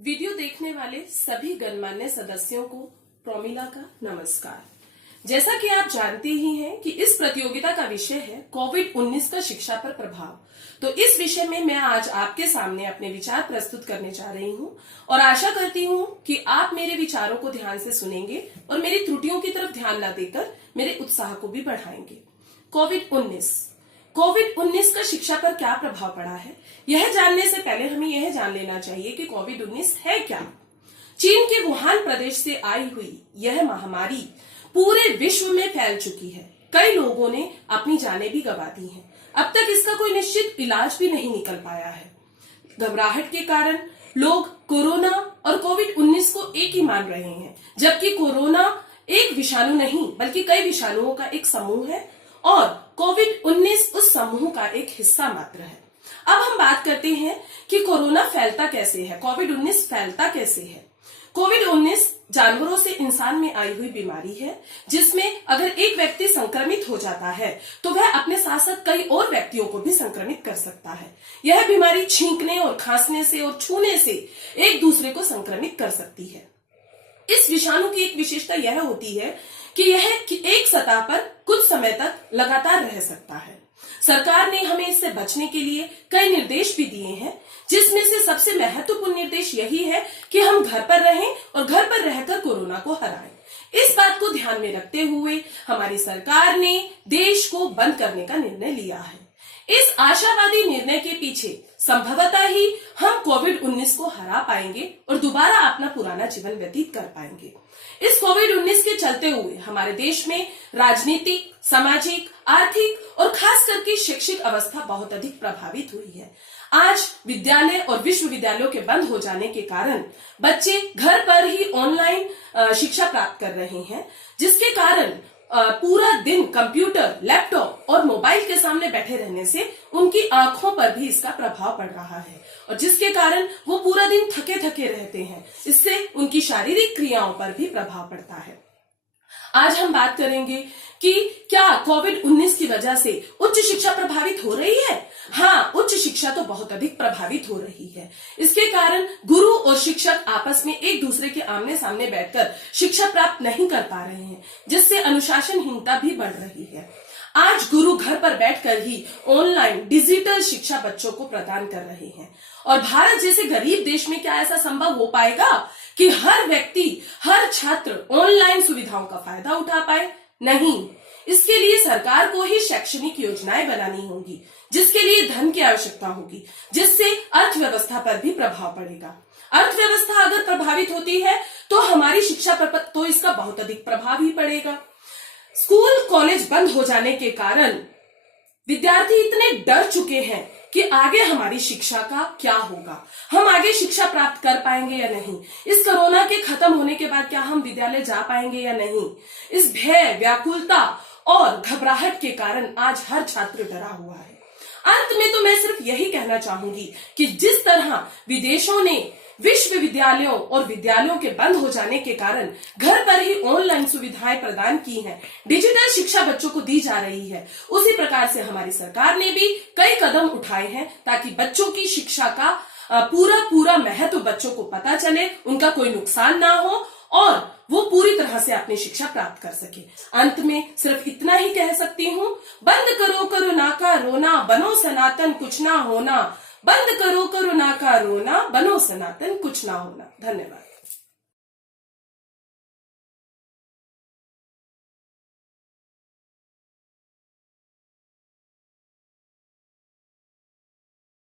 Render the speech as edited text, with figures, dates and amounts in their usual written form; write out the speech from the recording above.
Video देखने वाले सभी गणमान्य सदस्यों को प्रोमिला का नमस्कार। जैसा कि आप जानते ही हैं कि इस प्रतियोगिता का विषय है कोविड-19 का शिक्षा पर प्रभाव। तो इस विषय में मैं आज आपके सामने अपने विचार प्रस्तुत करने जा रही हूं और आशा करती हूं कि आप मेरे विचारों को ध्यान से सुनेंगे और मेरी त्रुटियों की तरफ ध्यान न देकर मेरे उत्साह को भी बढ़ाएंगे। कोविड-19 का शिक्षा पर क्या प्रभाव पड़ा है, यह जानने से पहले हमें यह जान लेना चाहिए कि कोविड-19 है क्या। चीन के वुहान प्रदेश से आई हुई यह महामारी पूरे विश्व में फैल चुकी है। कई लोगों ने अपनी जानें भी गंवा दी हैं। अब तक इसका कोई निश्चित इलाज भी नहीं निकल पाया है। घबराहट के कारण लोग कोरोना और कोविड-19 को एक ही मान रहे हैं, जबकि कोरोना एक विषाणु नहीं बल्कि कई विषाणुओं का एक समूह है और कोविड-19 उस समूह का एक हिस्सा मात्र है। अब हम बात करते हैं कि कोरोना फैलता कैसे है, कोविड-19 फैलता कैसे है। कोविड-19 जानवरों से इंसान में आई हुई बीमारी है, जिसमें अगर एक व्यक्ति संक्रमित हो जाता है तो वह अपने साथ साथ कई और व्यक्तियों को भी संक्रमित कर सकता है। यह बीमारी छींकने और खांसने से और छूने से एक दूसरे को संक्रमित कर सकती है। इस विषाणु की एक विशेषता यह होती है कि यह एक सतह पर कुछ समय तक लगातार रह सकता है। सरकार ने हमें इससे बचने के लिए कई निर्देश भी दिए हैं, जिसमें से सबसे महत्वपूर्ण निर्देश यही है कि हम घर पर रहें और घर पर रहकर कोरोना को हराएं। इस बात को ध्यान में रखते हुए हमारी सरकार ने देश को बंद करने का निर्णय लिया है। इस आशावादी निर्णय के पीछे संभवतः ही हम कोविड-19 को हरा पाएंगे और दोबारा अपना पुराना जीवन व्यतीत कर पाएंगे। इस कोविड-19 के चलते हुए हमारे देश में राजनीतिक, सामाजिक, आर्थिक और खास करके शैक्षिक अवस्था बहुत अधिक प्रभावित हुई है। आज विद्यालय और विश्वविद्यालयों के बंद हो जाने के कारण बच्चे घर पर ही ऑनलाइन शिक्षा प्राप्त कर रहे हैं, जिसके कारण पूरा दिन कंप्यूटर, लैपटॉप और मोबाइल के सामने बैठे रहने से उनकी आंखों पर भी इसका प्रभाव पड़ रहा है और जिसके कारण वो पूरा दिन थके थके रहते हैं। इससे उनकी शारीरिक क्रियाओं पर भी प्रभाव पड़ता है। आज हम बात करेंगे कि क्या कोविड-19 की वजह से उच्च शिक्षा प्रभावित हो रही है। हाँ, उच्च शिक्षा तो बहुत अधिक प्रभावित हो रही है। इसके कारण गुरु और शिक्षक आपस में एक दूसरे के आमने सामने बैठकर शिक्षा प्राप्त नहीं कर पा रहे हैं, जिससे अनुशासनहीनता भी बढ़ रही है। आज गुरु घर पर बैठकर ही ऑनलाइन डिजिटल शिक्षा बच्चों को प्रदान कर रहे हैं और भारत जैसे गरीब देश में क्या ऐसा संभव हो पाएगा कि हर व्यक्ति, हर छात्र ऑनलाइन सुविधाओं का फायदा उठा पाए? नहीं, इसके लिए सरकार को ही शैक्षणिक योजनाएं बनानी होंगी, जिसके लिए धन की आवश्यकता होगी, जिससे अर्थव्यवस्था पर भी प्रभाव पड़ेगा। अर्थव्यवस्था अगर प्रभावित होती है तो हमारी शिक्षा पर तो इसका बहुत अधिक प्रभाव ही पड़ेगा। स्कूल कॉलेज बंद हो जाने के कारण विद्यार्थी इतने डर चुके हैं कि आगे हमारी शिक्षा का क्या होगा, हम आगे शिक्षा प्राप्त कर पाएंगे या नहीं, इस कोरोना के खत्म होने के बाद क्या हम विद्यालय जा पाएंगे या नहीं। इस भय, व्याकुलता और घबराहट के कारण आज हर छात्र डरा हुआ है। अंत में तो मैं सिर्फ यही कहना चाहूंगी कि जिस तरह विदेशों ने विश्वविद्यालयों और विद्यालयों के बंद हो जाने के कारण घर पर ही ऑनलाइन सुविधाएं प्रदान की हैं, डिजिटल शिक्षा बच्चों को दी जा रही है, उसी प्रकार से हमारी सरकार ने भी कई कदम उठाए हैं ताकि बच्चों की शिक्षा का पूरा महत्व बच्चों को पता चले, उनका कोई नुकसान ना हो और वो पूरी तरह से अपनी शिक्षा प्राप्त कर सके। अंत में सिर्फ इतना ही कह सकती हूँ, बंद करो कोरोना का रोना, बनो सनातन कुछ ना होना। बंद करो कोरोना का रोना, बनो सनातन कुछ ना होना। धन्यवाद।